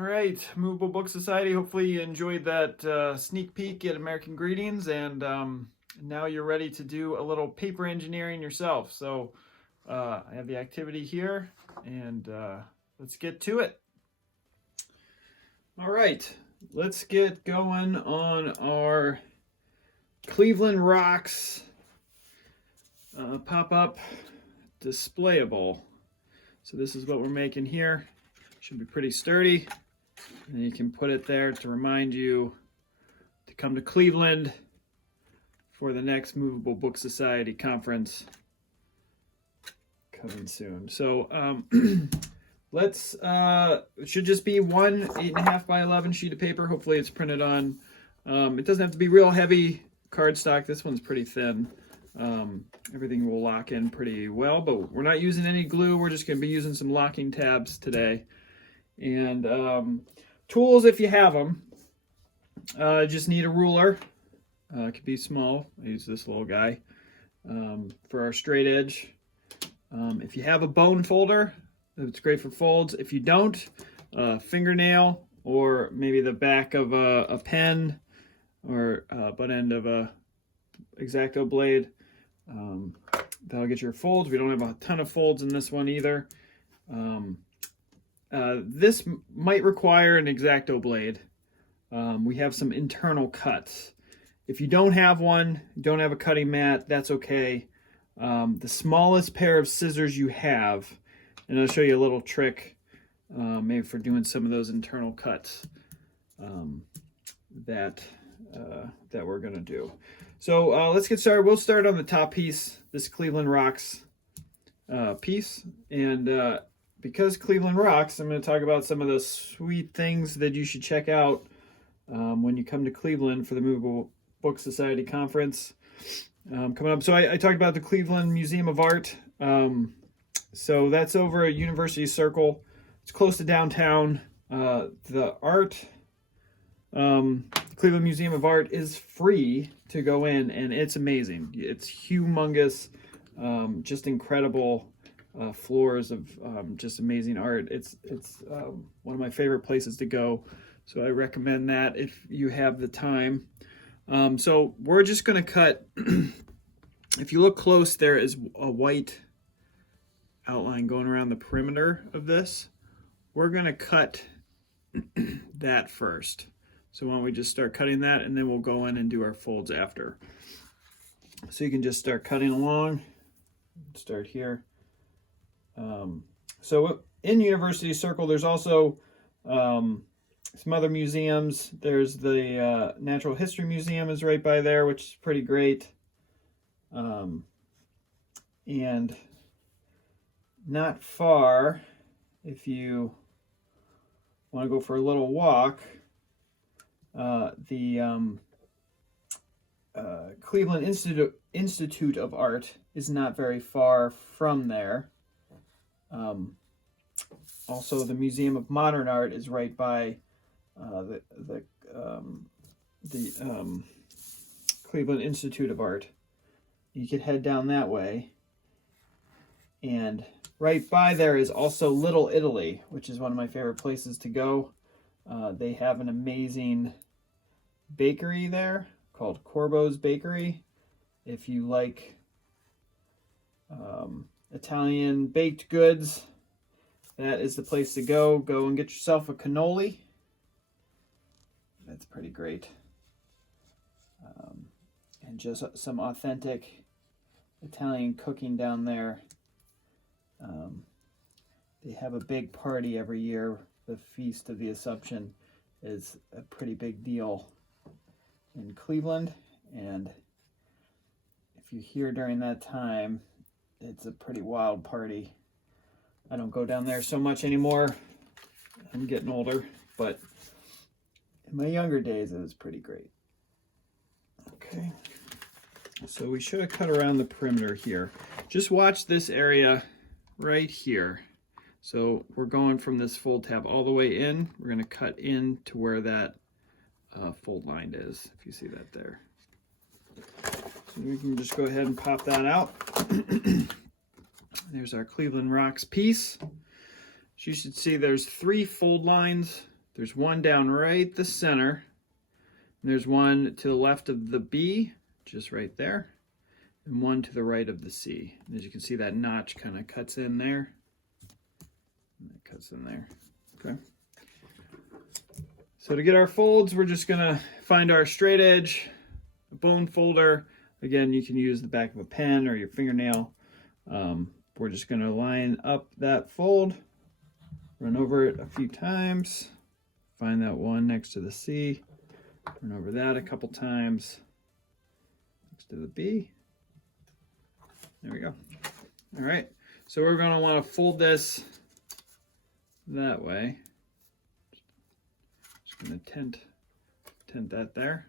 All right, Movable Book Society. Hopefully you enjoyed that sneak peek at American Greetings, and now you're ready to do a little paper engineering yourself. So I have the activity here, and let's get to it. All right, let's get going on our Cleveland Rocks pop-up displayable. So this is what we're making here. Should be pretty sturdy. And you can put it there to remind you to come to Cleveland for the next Movable Book Society conference coming soon. So let's, it should just be one 8.5 by 11 sheet of paper. Hopefully it's printed on. It doesn't have to be real heavy cardstock. This one's pretty thin. Everything will lock in pretty well, but we're not using any glue. We're just going to be using some locking tabs today. And tools, if you have them, just need a ruler. It could be small. I use this little guy for our straight edge. If you have a bone folder, it's great for folds. If you don't, fingernail or maybe the back of a pen or butt end of a X-Acto blade. That'll get your folds. We don't have a ton of folds in this one either. This might require an X-Acto blade. We have some internal cuts. If you don't have one, don't have a cutting mat, that's okay. The smallest pair of scissors you have, and I'll show you a little trick maybe for doing some of those internal cuts that we're going to do. So let's get started. We'll start on the top piece, this Cleveland Rocks piece. And because Cleveland rocks, I'm going to talk about some of the sweet things that you should check out when you come to Cleveland for the Movable Book Society conference coming up. So I talked about the Cleveland Museum of Art. So that's over at University Circle. It's close to downtown. The Cleveland Museum of Art is free to go in, and it's amazing. It's humongous, just incredible floors of just amazing art. It's one of my favorite places to go, so I recommend that if you have the time. So we're just going to cut. If you look close, there is a white outline going around the perimeter of this. We're going to cut that first. So why don't we just start cutting that, and then we'll go in and do our folds after. So you can just start cutting along. Start here. So in University Circle, there's also some other museums. There's the Natural History Museum is right by there, which is pretty great. And not far, if you want to go for a little walk, the Cleveland Institute of Art is not very far from there. Also, the Museum of Modern Art is right by the Cleveland Institute of Art. You could head down that way. And right by there is also Little Italy, which is one of my favorite places to go. They have an amazing bakery there called Corbo's Bakery. If you like Italian baked goods, that is the place to go. Go and get yourself a cannoli. That's pretty great. And just some authentic Italian cooking down there. They have a big party every year. The Feast of the Assumption is a pretty big deal in Cleveland, and if you're here during that time, it's a pretty wild party. I don't go down there so much anymore. I'm getting older, but in my younger days, it was pretty great. Okay, so we should have cut around the perimeter here. Just watch this area right here. So we're going from this fold tab all the way in. We're going to cut in to where that fold line is, if you see that there. So we can just go ahead and pop that out. There's our Cleveland Rocks piece. So you should see there's 3 fold lines There's one down right the center. There's one to the left of the B, just right there, and one to the right of the C. And as you can see, that notch kind of cuts in there. And that cuts in there. Okay. So to get our folds, we're just going to find our straight edge, a bone folder. Again, you can use the back of a pen or your fingernail. We're just going to line up that fold, run over it a few times, find that one next to the C, run over that a couple times, next to the B. There we go. All right, so we're going to want to fold this that way. Just going to tent that there.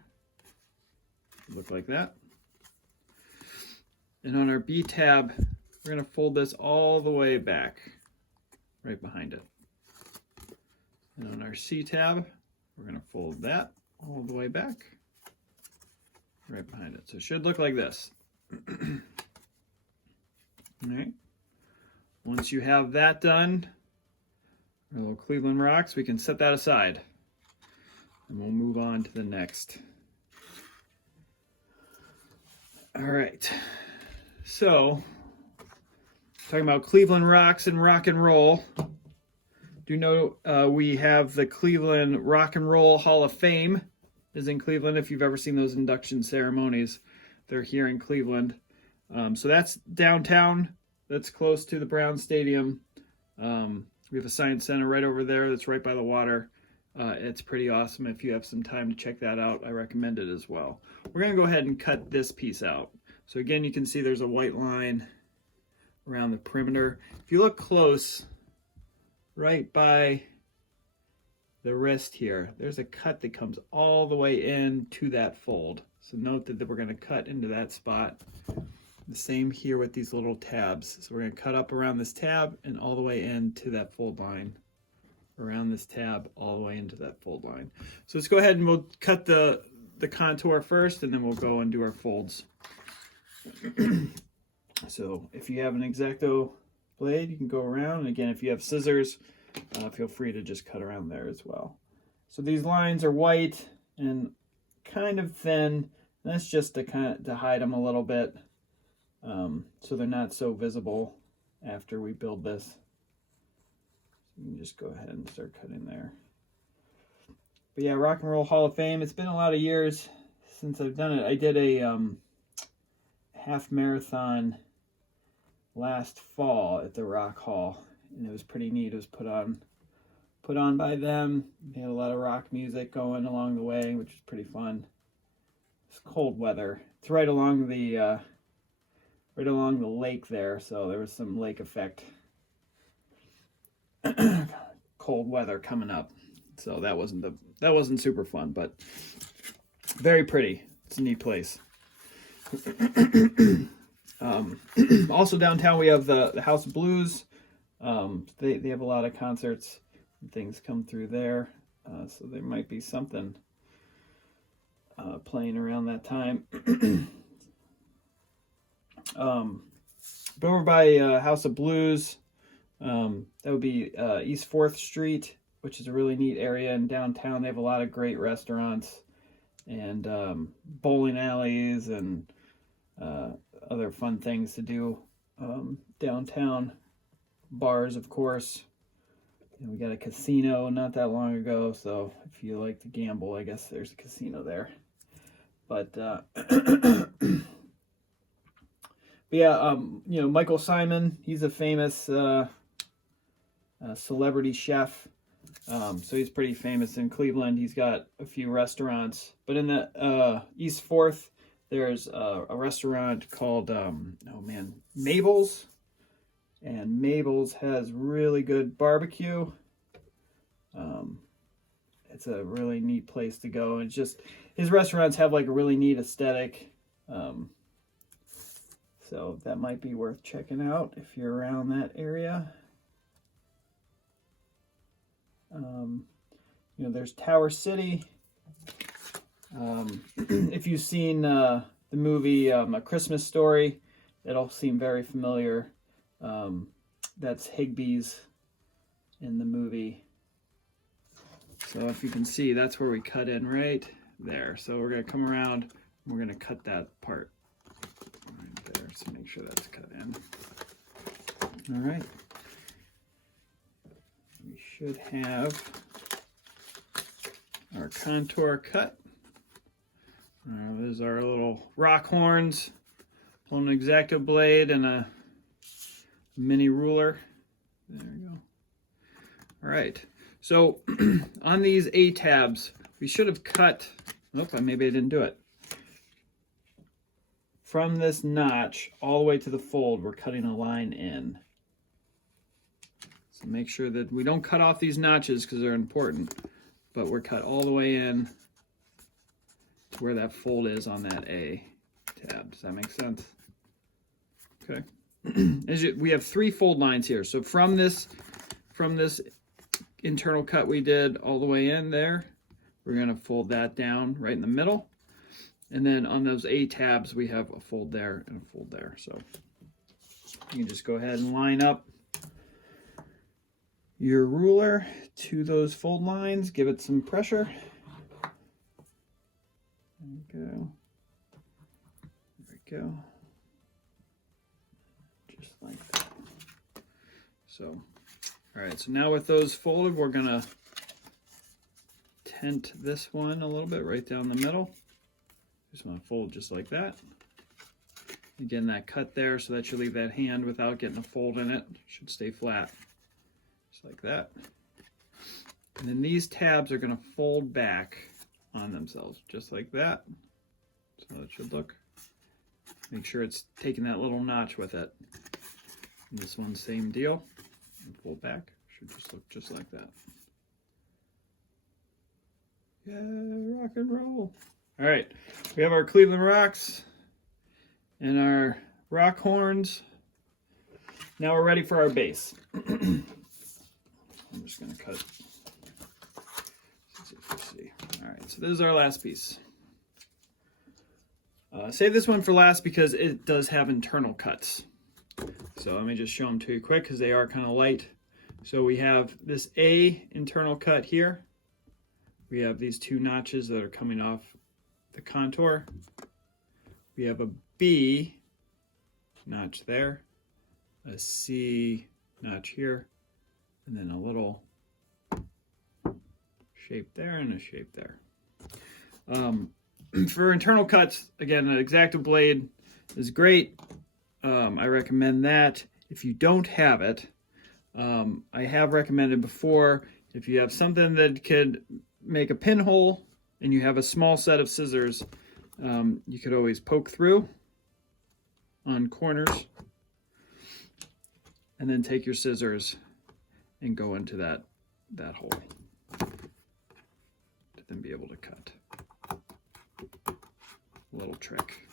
Look like that. And on our B tab, we're going to fold this all the way back, right behind it. And on our C tab, we're going to fold that all the way back, right behind it. So it should look like this. All right. Once you have that done, our little Cleveland rocks, we can set that aside. And we'll move on to the next. All right. So, talking about Cleveland rocks and rock and roll. Do you know we have the Cleveland Rock and Roll Hall of Fame is in Cleveland. If you've ever seen those induction ceremonies, they're here in Cleveland. So that's downtown. That's close to the Brown Stadium. We have a science center right over there that's right by the water. It's pretty awesome. If you have some time to check that out, I recommend it as well. We're going to go ahead and cut this piece out. So again, you can see there's a white line around the perimeter. If you look close, right by the wrist here, there's a cut that comes all the way into that fold. So note that we're going to cut into that spot. The same here with these little tabs. So we're going to cut up around this tab and all the way into that fold line. Around this tab, all the way into that fold line. So let's go ahead and we'll cut the contour first, and then we'll go and do our folds. So if you have an X-Acto blade, you can go around. And again, if you have scissors, feel free to just cut around there as well. So these lines are white and kind of thin. That's just to hide them a little bit, so they're not so visible after we build this. You can just go ahead and start cutting there. But yeah, Rock and Roll Hall of Fame. It's been a lot of years since I've done it. I did a half marathon last fall at the Rock Hall, and it was pretty neat. It was put on by them. They had a lot of rock music going along the way, which was pretty fun. It's cold weather. It's right along the lake there, so there was some lake effect. Cold weather coming up, so that wasn't super fun, but very pretty. It's a neat place. Also downtown we have the House of Blues. They have a lot of concerts and things come through there, so there might be something playing around that time. But over by House of Blues, that would be East 4th Street, which is a really neat area in downtown. They have a lot of great restaurants and bowling alleys and other fun things to do downtown. Bars, of course. And we got a casino not that long ago, so if you like to gamble, I guess there's a casino there. But yeah, Michael Simon, he's a famous celebrity chef. So he's pretty famous in Cleveland. He's got a few restaurants. But in the East 4th, there's a restaurant called, Mabel's. And Mabel's has really good barbecue. It's a really neat place to go. It's just, his restaurants have like a really neat aesthetic. So that might be worth checking out if you're around that area. There's Tower City. If you've seen the movie A Christmas Story, it'll seem very familiar. That's Higbee's in the movie. So if you can see, that's where we cut in right there. So we're going to come around, and we're going to cut that part right there. So make sure that's cut in. All right. We should have our contour cut. There's our little rock horns, an X-Acto blade, and a mini ruler. There we go. All right. So on these A tabs, we should have cut. Nope, maybe I didn't do it. From this notch all the way to the fold, we're cutting a line in. So make sure that we don't cut off these notches because they're important, but we're cut all the way in to where that fold is on that A tab. Does that make sense? Okay. We have 3 fold lines here. So from this internal cut we did all the way in there, we're going to fold that down right in the middle. And then on those A tabs, we have a fold there and a fold there. So you can just go ahead and line up your ruler to those fold lines, give it some pressure. There we go. There we go. Just like that. So, all right, so now with those folded, we're gonna tent this one a little bit right down the middle. Just want to fold just like that. Again, that cut there, so that should leave that hand without getting a fold in it. Should stay flat, just like that. And then these tabs are going to fold back on themselves, just like that. So that should look. Make sure it's taking that little notch with it. And this one, same deal. And fold back. Should just look just like that. Yeah, rock and roll. All right, we have our Cleveland rocks and our rock horns. Now we're ready for our base. I'm just going to cut it. Let's see. All right, so this is our last piece. Save this one for last because it does have internal cuts. So let me just show them to you quick because they are kind of light. So we have this A internal cut here. We have these 2 notches that are coming off the contour. We have a B notch there, a C notch here, and then a little shape there and a shape there. For internal cuts, again, an X-Acto blade is great. I recommend that. If you don't have it, I have recommended before, if you have something that could make a pinhole and you have a small set of scissors, you could always poke through on corners and then take your scissors and go into that hole to then be able to cut. Little trick.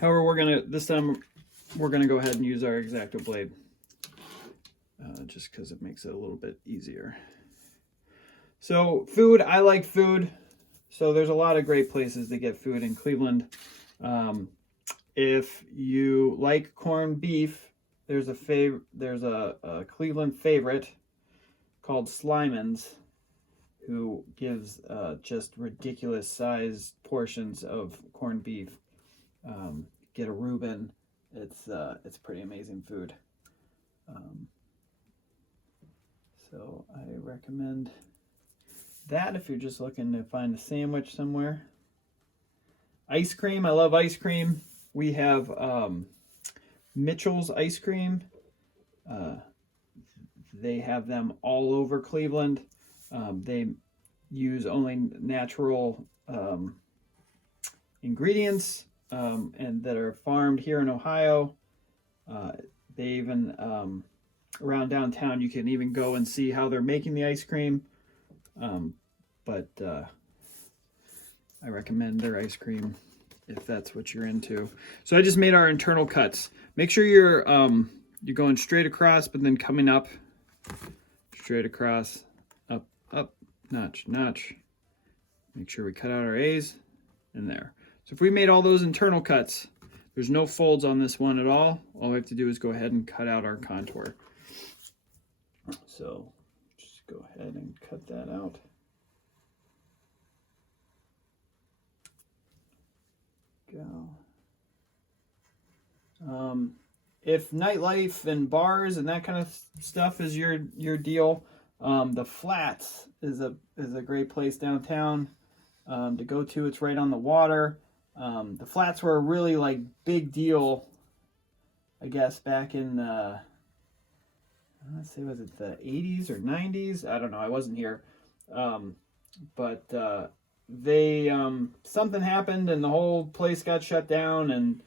However, this time we're gonna go ahead and use our X-Acto blade just because it makes it a little bit easier. So food, I like food. So there's a lot of great places to get food in Cleveland. If you like corned beef, there's a Cleveland favorite called Slyman's, who gives just ridiculous sized portions of corned beef. Get a Reuben. It's pretty amazing food. So I recommend that if you're just looking to find a sandwich somewhere. Ice cream, I love ice cream. We have Mitchell's ice cream. They have them all over Cleveland. They use only natural ingredients and that are farmed here in Ohio. They even, around downtown, you can even go and see how they're making the ice cream. But I recommend their ice cream if that's what you're into. So I just made our internal cuts. Make sure you're going straight across, but then coming up, straight across, up, up, notch, notch. Make sure we cut out our A's and there. So if we made all those internal cuts, there's no folds on this one at all. All we have to do is go ahead and cut out our contour. So just Just go ahead and cut that out. Go. If nightlife and bars and that kind of stuff is your deal, the Flats is a great place downtown to go to. It's right on the water. The Flats were a really like big deal, I guess, back in let's say, was it the 80s or 90s? I don't know. I wasn't here, but they something happened and the whole place got shut down and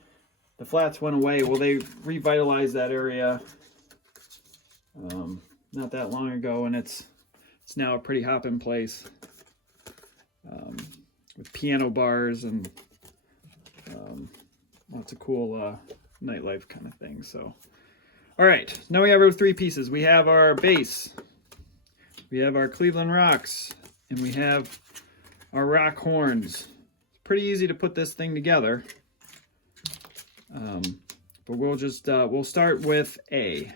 the Flats went away. Well, they revitalized that area not that long ago, and it's now a pretty hopping place with piano bars and lots of cool nightlife kind of things. So, all right, now we have our three pieces. We have our base, we have our Cleveland rocks, and we have our rock horns. It's pretty easy to put this thing together. But we'll just we'll start with A.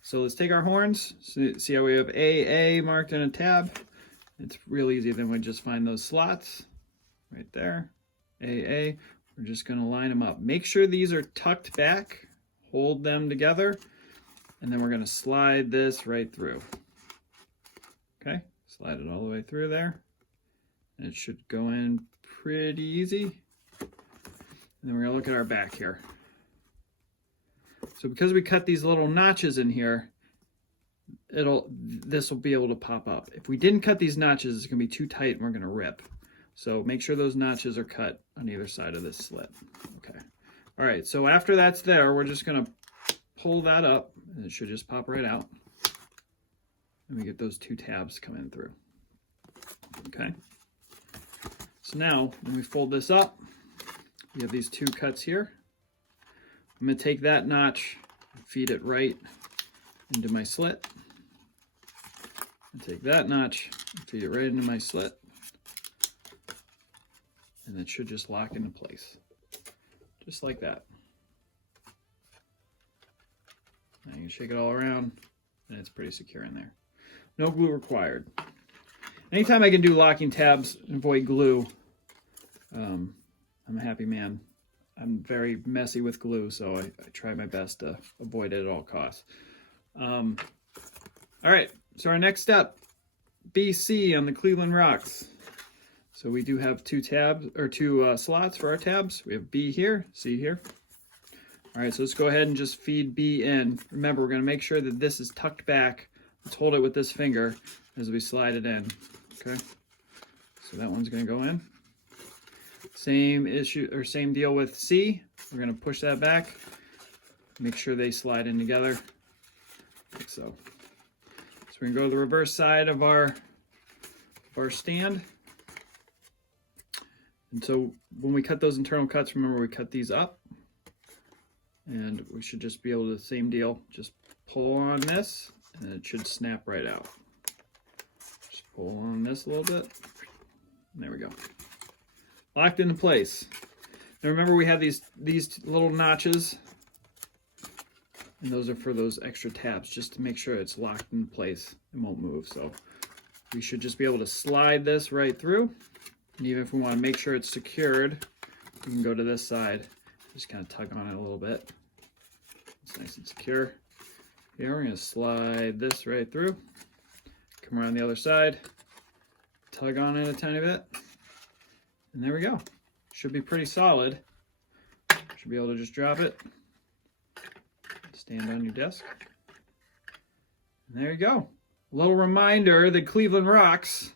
So let's take our horns. See how we have A marked in a tab. It's real easy. Then we just find those slots right there. A. We're just going to line them up. Make sure these are tucked back. Hold them together, and then we're going to slide this right through. Okay, slide it all the way through there. And it should go in pretty easy. And then we're gonna look at our back here. So because we cut these little notches in here, this will be able to pop up. If we didn't cut these notches, it's gonna be too tight and we're gonna rip. So make sure those notches are cut on either side of this slit. Okay. All right, so after that's there, we're just gonna pull that up and it should just pop right out. And we get those two tabs coming through. Okay. So now when we fold this up, we have these two cuts here. I'm going to take that notch and feed it right into my slit. And take that notch and feed it right into my slit. And it should just lock into place. Just like that. Now you can shake it all around and it's pretty secure in there. No glue required. Anytime I can do locking tabs and avoid glue, I'm a happy man. I'm very messy with glue, so I try my best to avoid it at all costs. All right, so our next step, BC on the Cleveland rocks. So we do have two tabs, or two slots for our tabs. We have B here, C here. All right, so let's go ahead and just feed B in. Remember, we're gonna make sure that this is tucked back. Let's hold it with this finger as we slide it in, okay? So that one's gonna go in. Same issue, or same deal with C. We're gonna push that back. Make sure they slide in together, like so. So we're gonna go to the reverse side of our stand. And so when we cut those internal cuts, remember we cut these up. And we should just be able to, same deal, just pull on this and it should snap right out. Just pull on this a little bit. And there we go. Locked into place. Now remember we have these little notches, and those are for those extra tabs, just to make sure it's locked in place and won't move. So we should just be able to slide this right through. And even if we want to make sure it's secured, we can go to this side, just kind of tug on it a little bit. It's nice and secure. Here we're going to slide this right through. Come around the other side, tug on it a tiny bit. And there we go. Should be pretty solid. Should be able to just drop it. Stand on your desk. And there you go. A little reminder, the Cleveland rocks.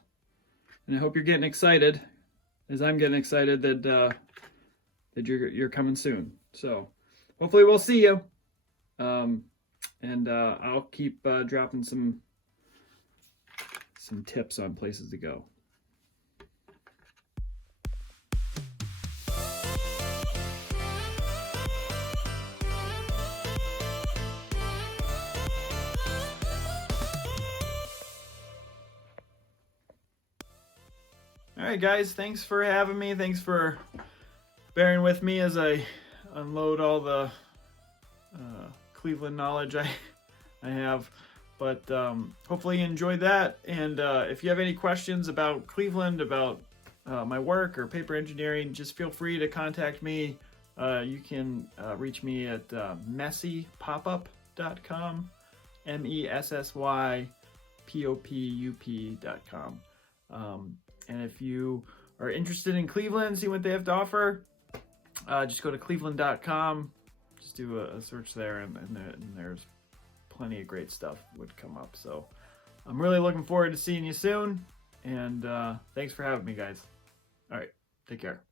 And I hope you're getting excited, as I'm getting excited that you're coming soon. So hopefully we'll see you. And I'll keep dropping some tips on places to go. All right, guys, thanks for having me. Thanks for bearing with me as I unload all the Cleveland knowledge I have. But hopefully you enjoyed that. And if you have any questions about Cleveland, about my work or paper engineering, just feel free to contact me. You can reach me at messypopup.com, MESSYPOPUP.com. And if you are interested in Cleveland, see what they have to offer, just go to cleveland.com. Just do a search there, and there's plenty of great stuff would come up. So I'm really looking forward to seeing you soon, and thanks for having me, guys. All right, take care.